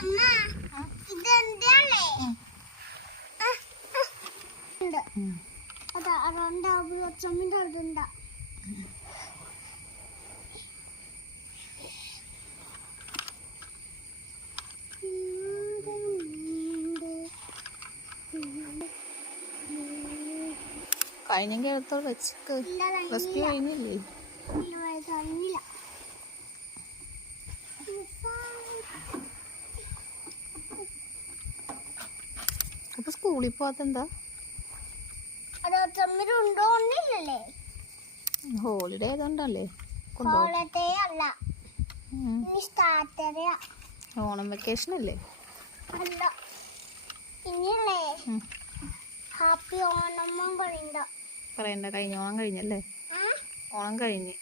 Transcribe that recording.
അമ്മ ഇതെന്താണേ അതാ അറണ്ടാവുക ചമ്മിൻ്റെ അടുത്തുണ്ടാ കഴിഞ്ഞെങ്കിൽ അടുത്തോളം വെച്ചിട്ട് റെസ്ക്യൂ കഴിഞ്ഞില്ലേ? അപ്പൊ സ്കൂളിൽ പോവാത്തെന്താ? ഹോളിഡേ ആയതുകൊണ്ടല്ലേ? ഓണം വെക്കേഷൻ അല്ലേ? ഹാപ്പി ഓണം പറയണ്ട, കഴിഞ്ഞ ഓണം കഴിഞ്ഞല്ലേ? ഓണം കഴിഞ്ഞ്